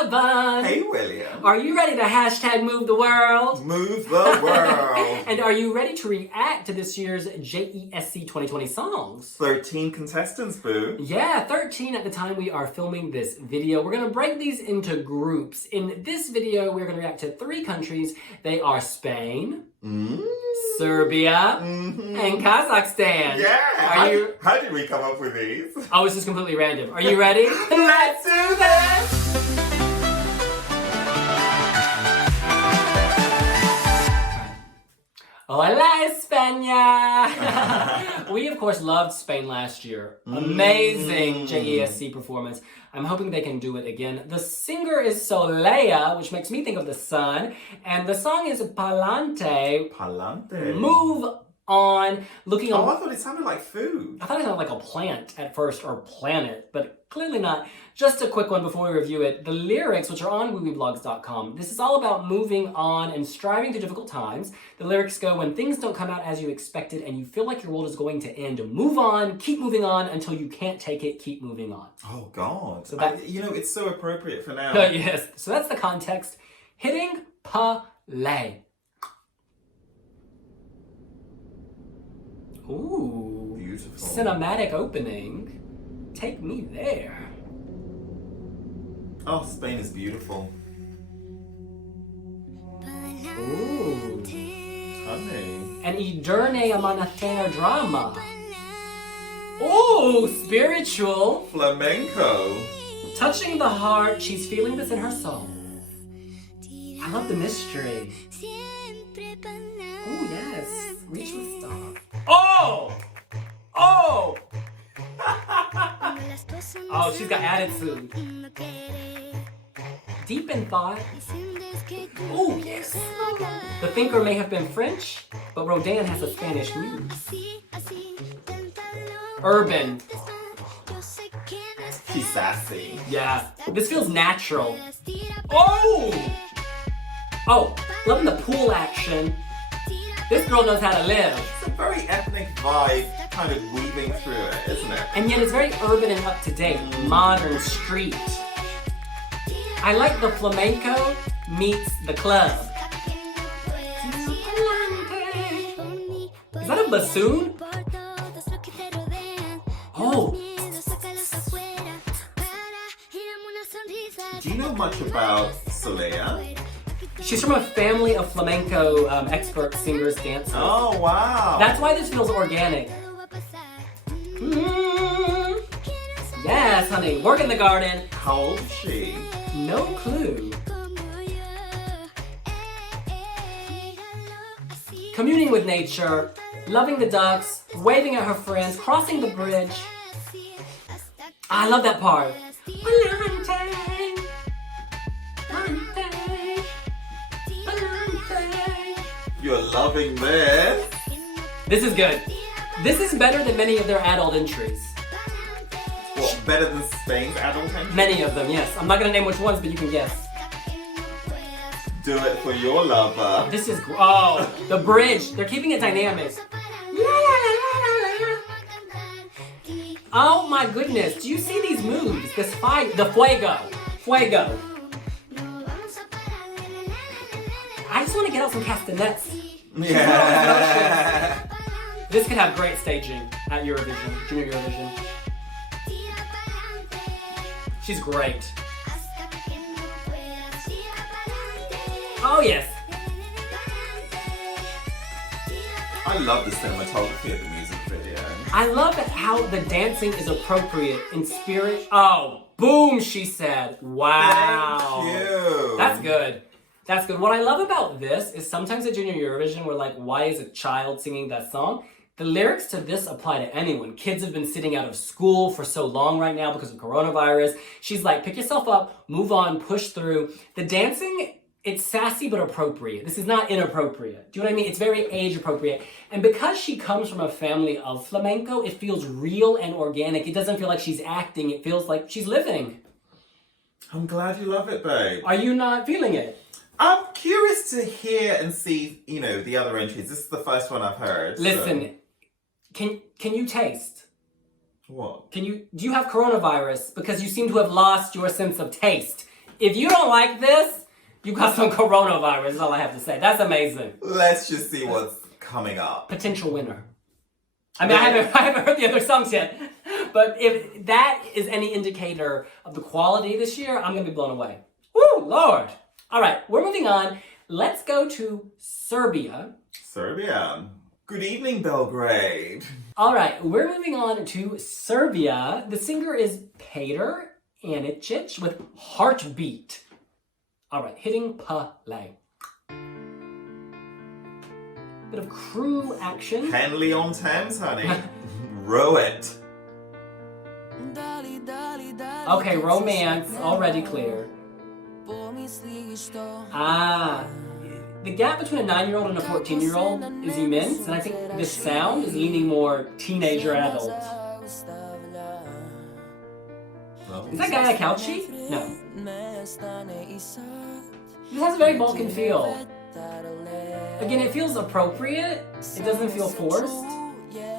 Kevin. Hey, William. Are you ready to hashtag move the world? Move the world. And are you ready to react to this year's JESC 2020 songs? 13 contestants, boo. Yeah, 13 at the time we are filming this video. We're going to break these into groups. In this video, we're going to react to 3 countries. They are Spain, Serbia, and Kazakhstan. Yeah. How did we come up with these? Oh, it's just completely random. Are you ready? Let's do this! Hola, España! We, of course, loved Spain last year. Amazing JESC performance. I'm hoping they can do it again. The singer is Soleá, which makes me think of the sun. And the song is Palante. Palante. Move on. Looking on. Oh, I thought it sounded like food. I thought it sounded like a plant at first, or planet, but clearly not. Just a quick one before we review it. The lyrics, which are on Wiwibloggs.com, this is all about moving on and striving through difficult times. The lyrics go, when things don't come out as you expected and you feel like your world is going to end, move on, keep moving on until you can't take it, keep moving on. Oh, God. So that, it's so appropriate for now. Yes. So that's the context. Hitting play. Ooh. Beautiful. Cinematic opening. Take me there. Oh, Spain is beautiful. Ooh. Honey. An Edurne Amanecer drama. Ooh, spiritual. Flamenco. Touching the heart, she's feeling this in her soul. I love the mystery. Ooh, yes. Reach the star. Oh! Oh! Oh, she's got attitude. Deep in thought. Ooh, yes. The thinker may have been French, but Rodin has a Spanish muse. Urban. She's sassy. Yeah. This feels natural. Oh! Oh, loving the pool action. This girl knows how to live. It's a very ethnic vibe kind of weaving through it, isn't it? And yet it's very urban and up to date. Modern street. I like the flamenco meets the club. Is that a bassoon? Oh. Do you know much about Soleá? She's from a family of flamenco expert singers, dancers. Oh, wow. That's why this feels organic. Yes, honey. Work in the garden. How old is she? No clue. Communing with nature, loving the ducks, waving at her friends, crossing the bridge. I love that part. You're loving this. This is good. This is better than many of their adult entries. What, better than Spain's adult entry? Many of them, yes. I'm not gonna name which ones, but you can guess. Do it for your lover. This is, oh, the bridge. They're keeping it dynamic. Oh my goodness. Do you see these moves? This fight, the fuego. Fuego. I just want to get out some castanets. Yeah. This could have great staging at Eurovision, Junior Eurovision. She's great. Oh yes. I love the cinematography of the music video. I love how the dancing is appropriate in spirit. Oh, boom, she said. Wow. Thank you. That's good. That's good. What I love about this is sometimes at Junior Eurovision we're like, why is a child singing that song? The lyrics to this apply to anyone. Kids have been sitting out of school for so long right now because of coronavirus. She's like, pick yourself up, move on, push through. The dancing, it's sassy but appropriate. This is not inappropriate. Do you know what I mean? It's very age appropriate. And because she comes from a family of flamenco, it feels real and organic. It doesn't feel like she's acting. It feels like she's living. I'm glad you love it, babe. Are you not feeling it? I'm curious to hear and see, the other entries. This is the first one I've heard. Listen, can you taste? What? Do you have coronavirus? Because you seem to have lost your sense of taste. If you don't like this, you got some coronavirus, is all I have to say. That's amazing. Let's just see what's coming up. Potential winner. I mean, I haven't heard the other songs yet, but if that is any indicator of the quality this year, I'm going to be blown away. Woo, Lord. All right, we're moving on. Let's go to Serbia. Serbia. Good evening, Belgrade. All right, we're moving on to Serbia. The singer is Petar, Aničić with Heartbeat. All right, hitting play. Bit of crew action. Henley on Thames, honey. Row it. Okay, romance already clear. The gap between a 9-year-old and a 14-year-old is immense, and I think this sound is leaning more teenager adult. Is that guy Aničić? No. This has a very Balkan feel. Again, it feels appropriate. It doesn't feel forced.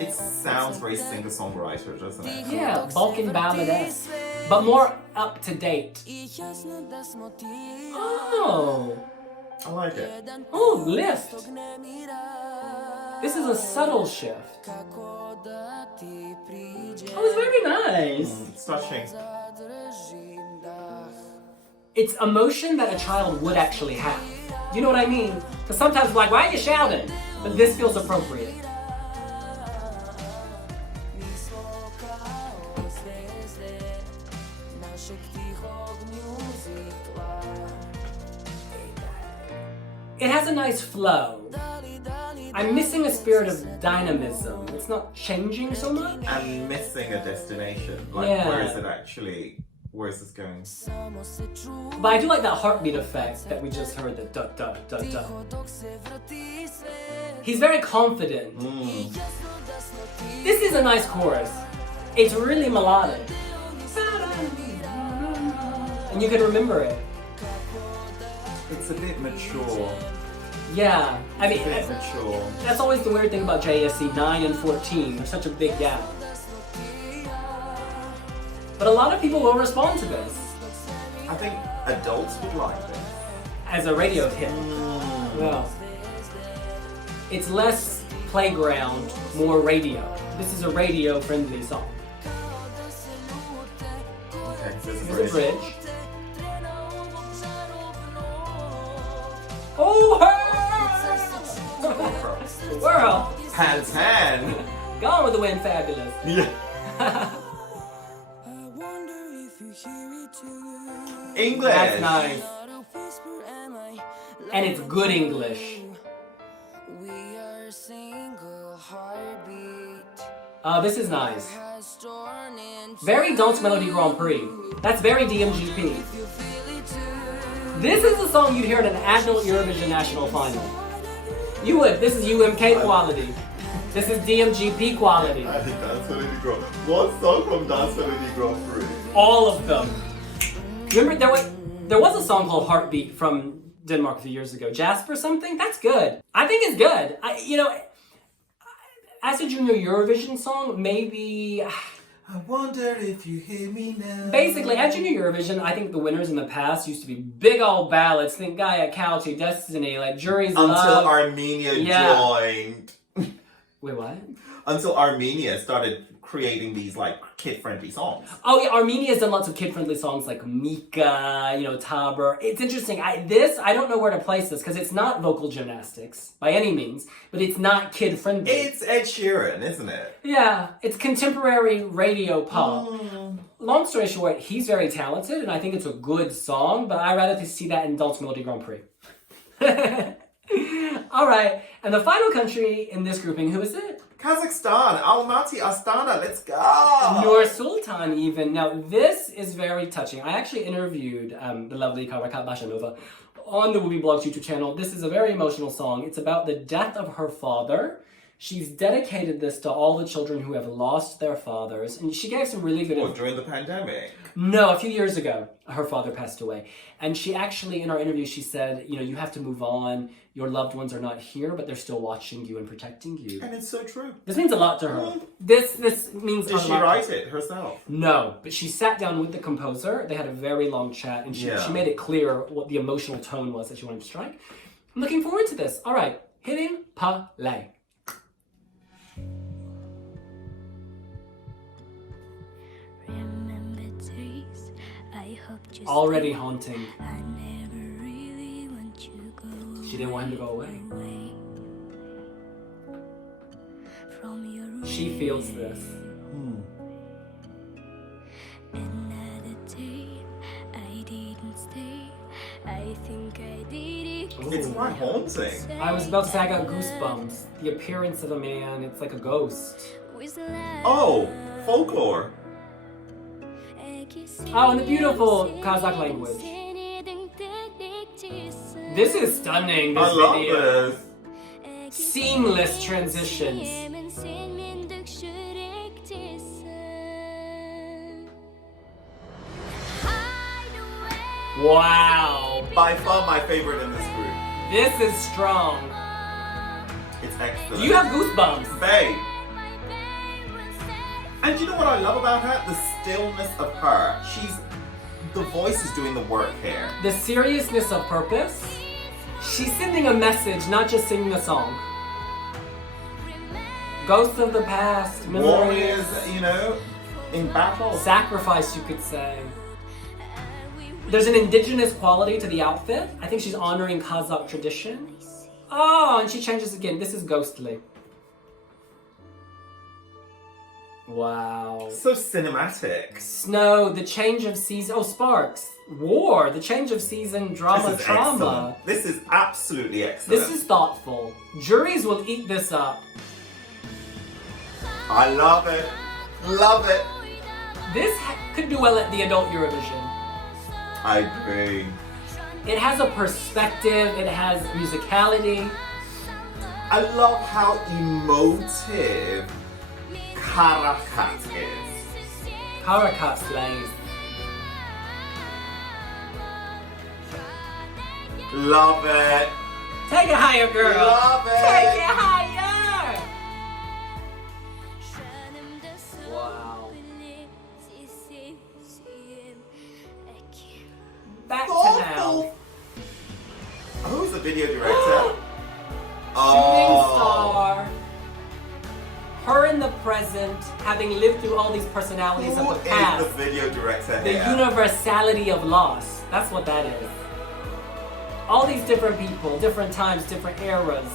It sounds very singer-songwriter, doesn't it? Yeah, Balkan ballad-esque, but more up to date. Oh. I like it. Oh, lift. This is a subtle shift. Oh, it's very nice. It's touching. It's emotion that a child would actually have. You know what I mean? Because sometimes we're like, why are you shouting? But this feels appropriate. It has a nice flow. I'm missing a spirit of dynamism. It's not changing so much. And missing a destination. Like, Yeah. where is it actually? Where is this going? But I do like that heartbeat effect that we just heard, the da da da da. He's very confident. This is a nice chorus. It's really melodic. And you can remember it. It's a bit mature. Yeah, I mean, A bit mature. that's always the weird thing about JESC 9 and 14. There's such a big gap. But a lot of people will respond to this I think adults would like this. as a radio hit. Well, it's less playground, more radio. This is a radio-friendly song. Okay, this is Here's a bridge. Oh, her! World! Pan. Gone with the wind, fabulous. Yeah. English. That's nice. And it's good English. This is nice. Very Dance Melody Grand Prix. That's very DMGP. This is the song you'd hear at an adult Eurovision national final. You would. This is UMK quality. This is DMGP quality. I think Dance Melody Grand Prix. What song from Dance Melody Grand Prix? All of them. Remember, there was a song called Heartbeat from Denmark a few years ago. Jasper something? That's good. I think it's good. As a junior Eurovision song, maybe... I wonder if you hear me now. Basically, at junior Eurovision, I think the winners in the past used to be big old ballads. Think Gaia, Couchy, Destiny, like Jury's Love. Until Armenia joined. Wait, what? Until Armenia started creating these like kid-friendly songs. Oh yeah, Armenia's done lots of kid-friendly songs like Mika, Tabor. It's interesting. I don't know where to place this because it's not vocal gymnastics by any means, but it's not kid-friendly. It's Ed Sheeran, isn't it? Yeah, it's contemporary radio pop. Long story short, he's very talented, and I think it's a good song, but I'd rather see that in Dance Melody Grand Prix. All right, and the final country in this grouping, who is it? Kazakhstan, Almaty, Astana, let's go! Nur Sultan even. Now, this is very touching. I actually interviewed the lovely Karakat Bashanova on the Wiwibloggs YouTube channel. This is a very emotional song. It's about the death of her father. She's dedicated this to all the children who have lost their fathers. And she gave some really good... What, during the pandemic? No, a few years ago, her father passed away. And she actually, in our interview, she said, you know, you have to move on. Your loved ones are not here, but they're still watching you and protecting you. And it's so true. This means a lot to her. This means a lot. Did she write it herself? No, but she sat down with the composer. They had a very long chat, and she made it clear what the emotional tone was that she wanted to strike. I'm looking forward to this. All right, hitting play. Already haunting. She didn't want him to go away. She feels this. It's quite haunting. I was about to say I got goosebumps. The appearance of a man, it's like a ghost. Oh, folklore. Oh, and the beautiful Kazakh language. This is stunning, this I love video. this. Seamless transitions. Wow. By far my favorite in this group. This is strong. It's excellent. You have goosebumps. Babe. And you know what I love about her? The stillness of her. The voice is doing the work here. The seriousness of purpose. She's sending a message, not just singing a song. Ghosts of the past, memories. Warriors, you know, in battle. Sacrifice, you could say. There's an indigenous quality to the outfit. I think she's honoring Kazakh tradition. Oh, and she changes again. This is ghostly. Wow. So cinematic. Snow, the change of season. Oh, sparks. War, the change of season, drama, This is trauma. excellent. This is absolutely excellent. This is thoughtful. Juries will eat this up. I love it. Love it. This could do well at the adult Eurovision. I agree. It has a perspective, it has musicality. I love how emotive Karakat is. Karakat slays. Love it. Take it higher, girl. Love it. Take it higher. Wow. Back to now. Who's the video director? Shooting star. Her in the present, having lived through all these personalities Who of the past. is the video director The here? universality of loss. That's what that is. All these different people, different times, different eras.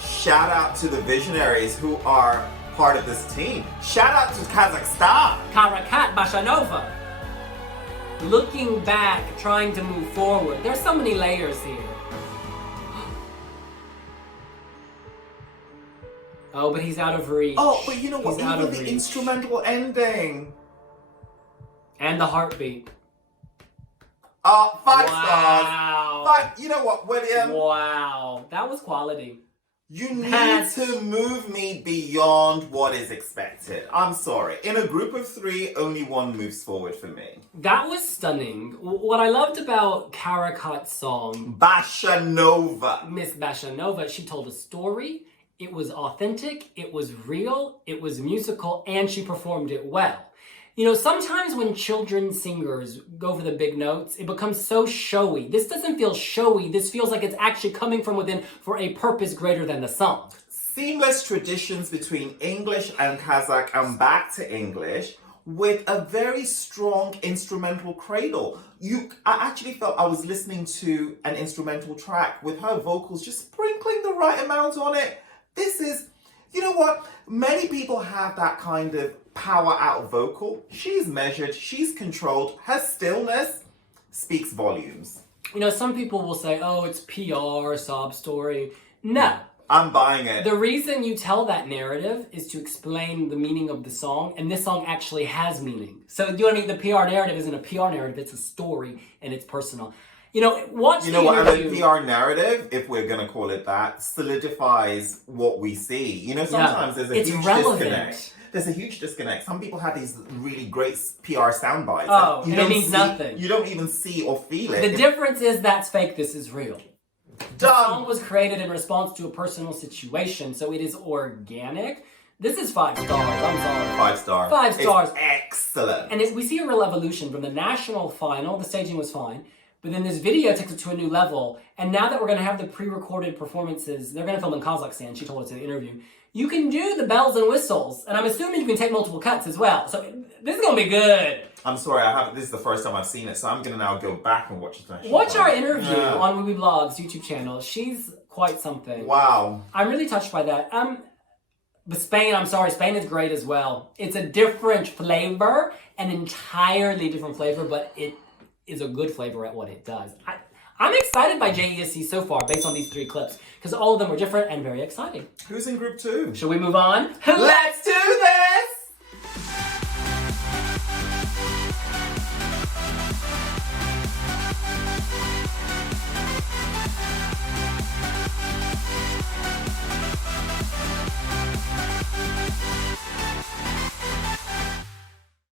Shout out to the visionaries who are part of this team. Shout out to Kazakhstan. Karakat, Bashanova. Looking back, trying to move forward. There's so many layers here. Oh, but he's out of reach. Oh, but you know what? He's out Even of the reach. instrumental ending. And the heartbeat. 5 stars. Wow. But you know what, William? Wow. That was quality. You need That's- to move me beyond what is expected. I'm sorry. In a group of 3, only one moves forward for me. That was stunning. What I loved about Karakat's song, Bashanova. Miss Bashanova, she told a story. It was authentic, it was real, it was musical, and she performed it well. You know, sometimes when children's singers go for the big notes, it becomes so showy. This doesn't feel showy. This feels like it's actually coming from within for a purpose greater than the song. Seamless traditions between English and Kazakh and back to English with a very strong instrumental cradle. I actually felt I was listening to an instrumental track with her vocals just sprinkling the right amount on it. This is, you know what? Many people have that kind of power out vocal. She's measured, she's controlled. Her stillness speaks volumes. You know, some people will say, oh, it's PR, sob story. No. I'm buying it. The reason you tell that narrative is to explain the meaning of the song, and this song actually has meaning. So, you know what I mean? The PR narrative isn't a PR narrative, it's a story, and it's personal. You know, watch You the know what? And interview. the PR narrative, if we're going to call it that, solidifies what we see. You know, sometimes there's a It's huge relevant. disconnect. There's a huge disconnect. Some people have these really great PR sound bites. Oh, you and it don't means see, nothing. You don't even see or feel it. The difference is that's fake, this is real. The song was created in response to a personal situation, so it is organic. This is 5 stars, I'm sorry. 5 star. 5 stars. It's excellent. And we see a real evolution from the national final, the staging was fine, but then this video takes it to a new level, and now that we're going to have the pre-recorded performances, they're going to film in Kazakhstan, she told us in the interview, you can do the bells and whistles, and I'm assuming you can take multiple cuts as well, so this is going to be good. I'm sorry, this is the first time I've seen it, so I'm going to now go back and watch it. Watch our interview on Wiwibloggs YouTube channel. She's quite something. Wow. I'm really touched by that. But Spain, I'm sorry, Spain is great as well. It's a different flavor, an entirely different flavor, but it is a good flavor at what it does. I'm excited by JESC so far, based on these 3 clips, because all of them were different and very exciting. Who's in group 2? Shall we move on? Let's do this!